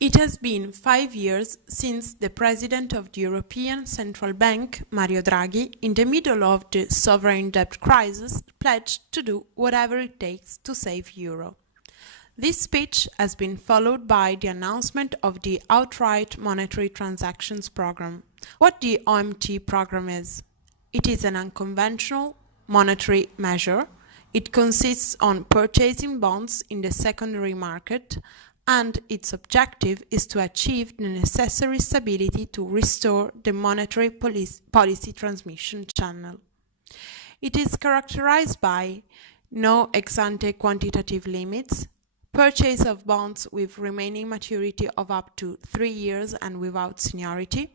It has been 5 years since the President of the European Central Bank, Mario Draghi, in the middle of the sovereign debt crisis, pledged to do whatever it takes to save euro. This speech has been followed by the announcement of the Outright Monetary Transactions Program. What the OMT program is? It is an unconventional monetary measure. It consists on purchasing bonds in the secondary market, and its objective is to achieve the necessary stability to restore the monetary policy transmission channel. It is characterized by no ex-ante quantitative limits, purchase of bonds with remaining maturity of up to 3 years and without seniority,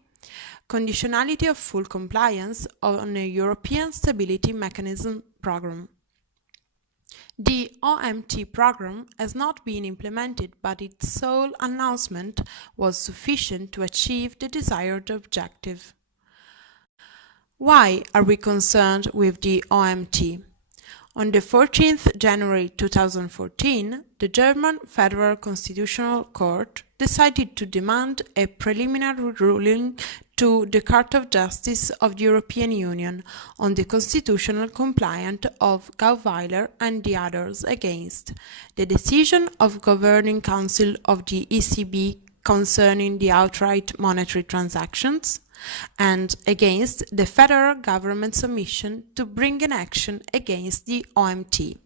conditionality of full compliance on a European Stability Mechanism program. The OMT program has not been implemented, but its sole announcement was sufficient to achieve the desired objective. Why are we concerned with the OMT? On the 14th January 2014, the German Federal Constitutional Court decided to demand a preliminary ruling to the Court of Justice of the European Union on the constitutional compliance of Gauweiler and the others against the decision of Governing Council of the ECB concerning the outright monetary transactions, and against the federal government's omission to bring an action against the OMT.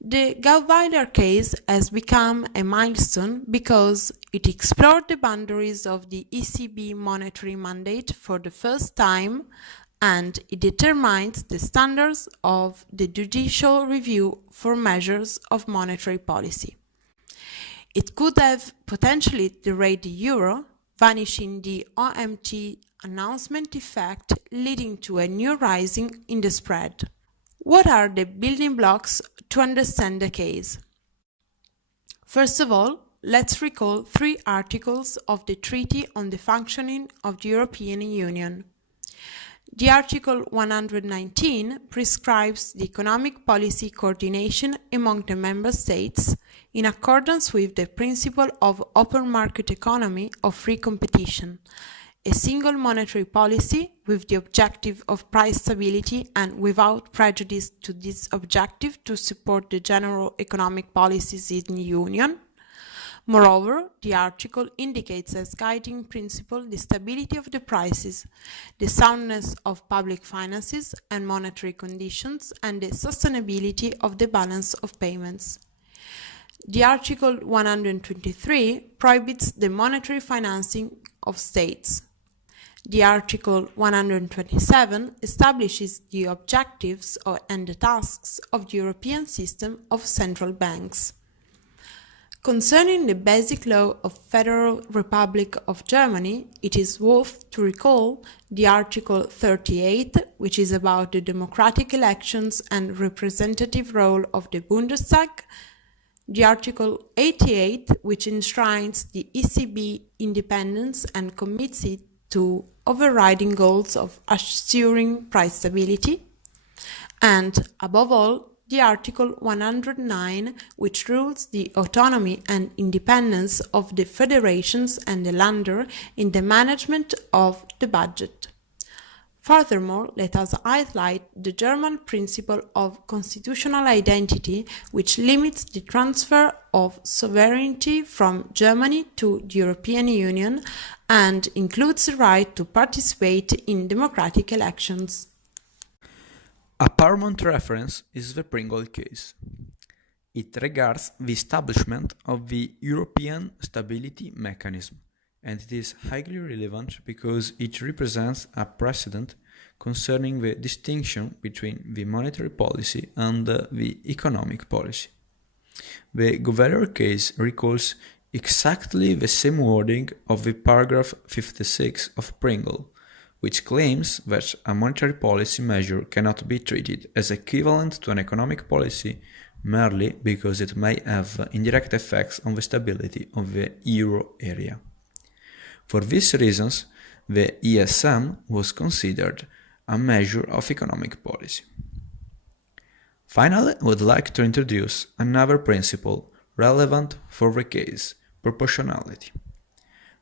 The Gauweiler case has become a milestone because it explored the boundaries of the ECB monetary mandate for the first time, and it determines the standards of the judicial review for measures of monetary policy. It could have potentially derailed the euro, vanishing the OMT announcement effect, leading to a new rising in the spread. What are the building blocks to understand the case? First of all, let's recall 3 articles of the Treaty on the Functioning of the European Union. The Article 119 prescribes the economic policy coordination among the member states in accordance with the principle of open market economy of free competition, a single monetary policy with the objective of price stability and without prejudice to this objective to support the general economic policies in the Union. Moreover, the article indicates as guiding principle the stability of the prices, the soundness of public finances and monetary conditions, and the sustainability of the balance of payments. The Article 123 prohibits the monetary financing of states. The Article 127 establishes the objectives and the tasks of the European system of central banks. Concerning the Basic Law of Federal Republic of Germany, it is worth to recall the Article 38, which is about the democratic elections and representative role of the Bundestag, the Article 88, which enshrines the ECB independence and commits it to overriding goals of assuring price stability, and, above all, the Article 109, which rules the autonomy and independence of the federations and the Länder in the management of the budget. Furthermore, let us highlight the German principle of constitutional identity, which limits the transfer of sovereignty from Germany to the European Union and includes the right to participate in democratic elections. A paramount reference is the Pringle case. It regards the establishment of the European Stability Mechanism, and it is highly relevant because it represents a precedent concerning the distinction between the monetary policy and the economic policy. The Gauweiler case recalls exactly the same wording of the paragraph 56 of Pringle, which claims that a monetary policy measure cannot be treated as equivalent to an economic policy merely because it may have indirect effects on the stability of the euro area. For these reasons, the ESM was considered a measure of economic policy. Finally, I would like to introduce another principle relevant for the case: proportionality.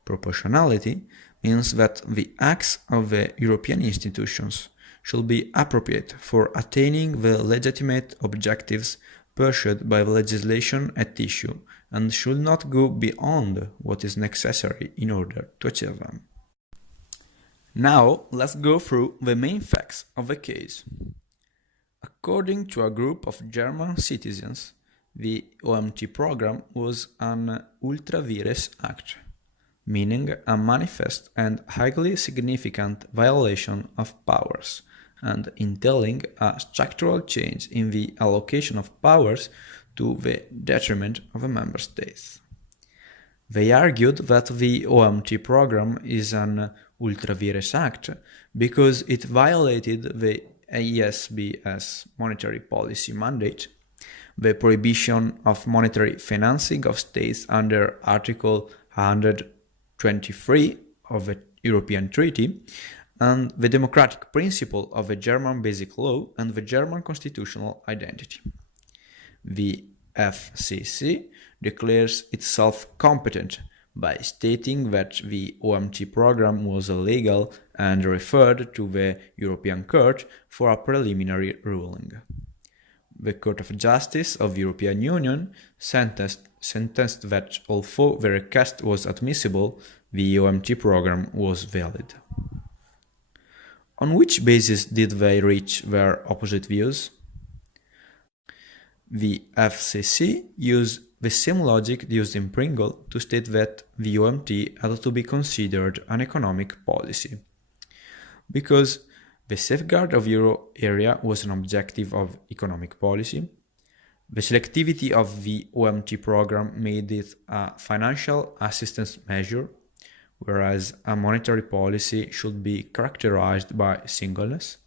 Proportionality means that the acts of the European institutions should be appropriate for attaining the legitimate objectives pursued by the legislation at issue and should not go beyond what is necessary in order to achieve them. Now let's go through the main facts of the case. According to a group of German citizens, the OMT program was an ultra vires act, meaning a manifest and highly significant violation of powers, and entailing a structural change in the allocation of powers to the detriment of the member states. They argued that the OMT program is an ultra vires act because it violated the ESB's monetary policy mandate, the prohibition of monetary financing of states under Article 123 of the European Treaty, and the democratic principle of the German Basic Law and the German constitutional identity. The FCC declares itself competent by stating that the OMT program was illegal and referred to the European Court for a preliminary ruling. The Court of Justice of the European Union sentenced that although the request was admissible, the OMT program was valid. On which basis did they reach their opposite views? The FCC used the same logic used in Pringle to state that the OMT had to be considered an economic policy, because the safeguard of euro area was an objective of economic policy. The selectivity of the OMT program made it a financial assistance measure, whereas a monetary policy should be characterized by singleness.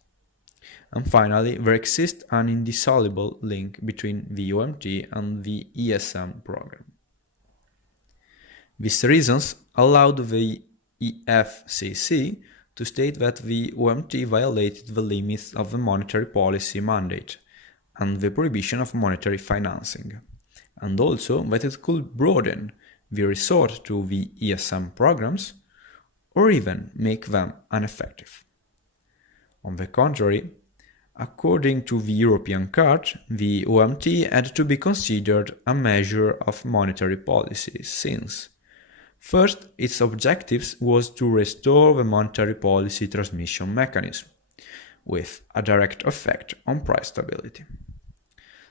And finally, there exists an indissoluble link between the OMT and the ESM program. These reasons allowed the EFCC to state that the OMT violated the limits of the monetary policy mandate and the prohibition of monetary financing, and also that it could broaden the resort to the ESM programs or even make them ineffective. On the contrary, according to the European Court, the OMT had to be considered a measure of monetary policy since, first, its objectives was to restore the monetary policy transmission mechanism, with a direct effect on price stability.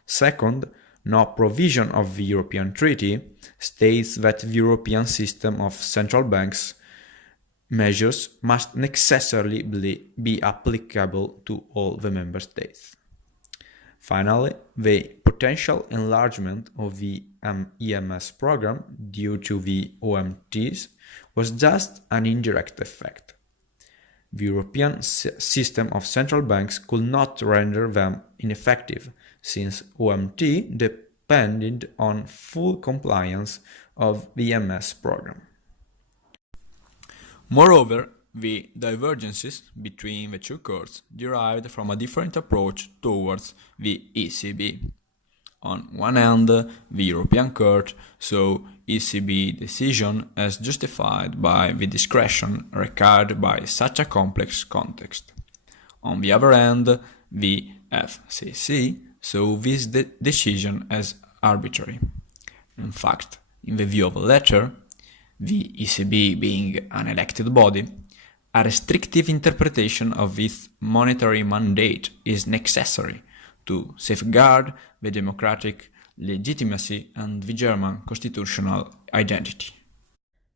Second, no provision of the European Treaty states that the European system of central banks measures must necessarily be applicable to all the member states. Finally, the potential enlargement of the EMS program due to the OMTs was just an indirect effect. The European system of central banks could not render them ineffective, since OMT depended on full compliance of the EMS program. Moreover, the divergences between the two courts derived from a different approach towards the ECB. On one hand, the European Court saw ECB decision as justified by the discretion required by such a complex context. On the other hand, the FCC saw this decision as arbitrary. In fact, in the view of the latter, the ECB being an elected body, a restrictive interpretation of its monetary mandate is necessary to safeguard the democratic legitimacy and the German constitutional identity.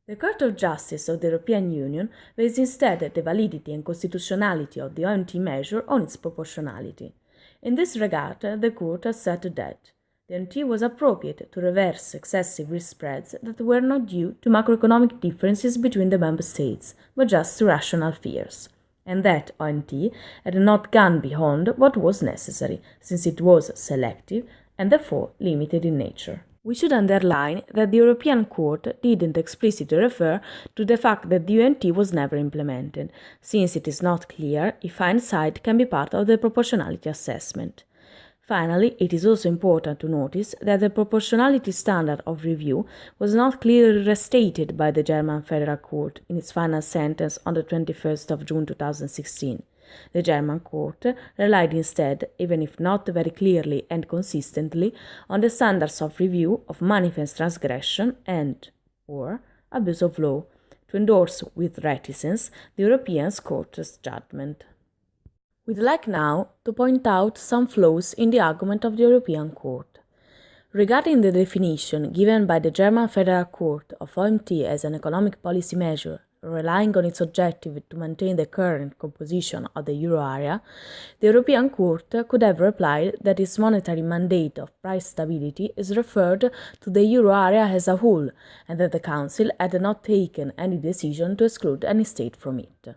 The Court of Justice of the European Union based instead the validity and constitutionality of the OMT measure on its proportionality. In this regard, the Court has said that the OMT was appropriate to reverse excessive risk spreads that were not due to macroeconomic differences between the member states, but just to rational fears, and that OMT had not gone beyond what was necessary, since it was selective and therefore limited in nature. We should underline that the European Court didn't explicitly refer to the fact that the OMT was never implemented, since it is not clear if hindsight can be part of the proportionality assessment. Finally, it is also important to notice that the proportionality standard of review was not clearly restated by the German Federal Court in its final sentence on the 21st of June 2016. The German court relied instead, even if not very clearly and consistently, on the standards of review of manifest transgression and/or abuse of law, to endorse with reticence the European Court's judgment. We'd like now to point out some flaws in the argument of the European Court. Regarding the definition given by the German Federal Court of OMT as an economic policy measure, relying on its objective to maintain the current composition of the euro area, the European Court could have replied that its monetary mandate of price stability is referred to the euro area as a whole, and that the Council had not taken any decision to exclude any state from it.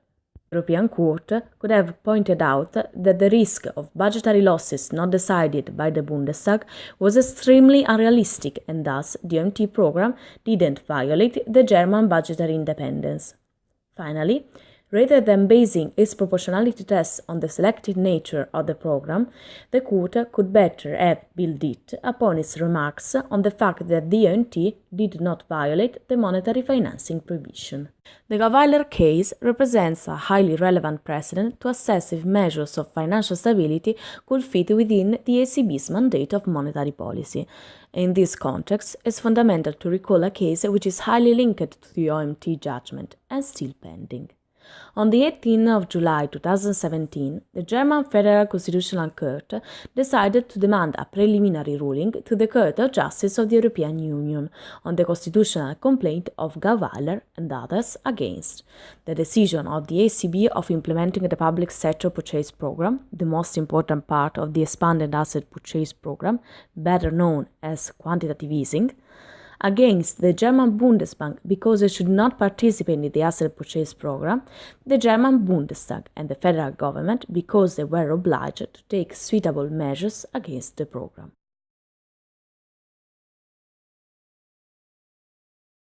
The European Court could have pointed out that the risk of budgetary losses not decided by the Bundestag was extremely unrealistic, and thus the OMT program didn't violate the German budgetary independence. Finally, rather than basing its proportionality test on the selected nature of the program, the Court could better have built it upon its remarks on the fact that the OMT did not violate the monetary financing prohibition. The Gaweiler case represents a highly relevant precedent to assess if measures of financial stability could fit within the ECB's mandate of monetary policy. In this context, it's fundamental to recall a case which is highly linked to the OMT judgment and still pending. On the 18th of July 2017, the German Federal Constitutional Court decided to demand a preliminary ruling to the Court of Justice of the European Union on the constitutional complaint of Gaweiler and others against the decision of the ECB of implementing the public sector purchase program, the most important part of the expanded asset purchase program, better known as quantitative easing, against the German Bundesbank because it should not participate in the asset purchase program, the German Bundestag and the federal government because they were obliged to take suitable measures against the program.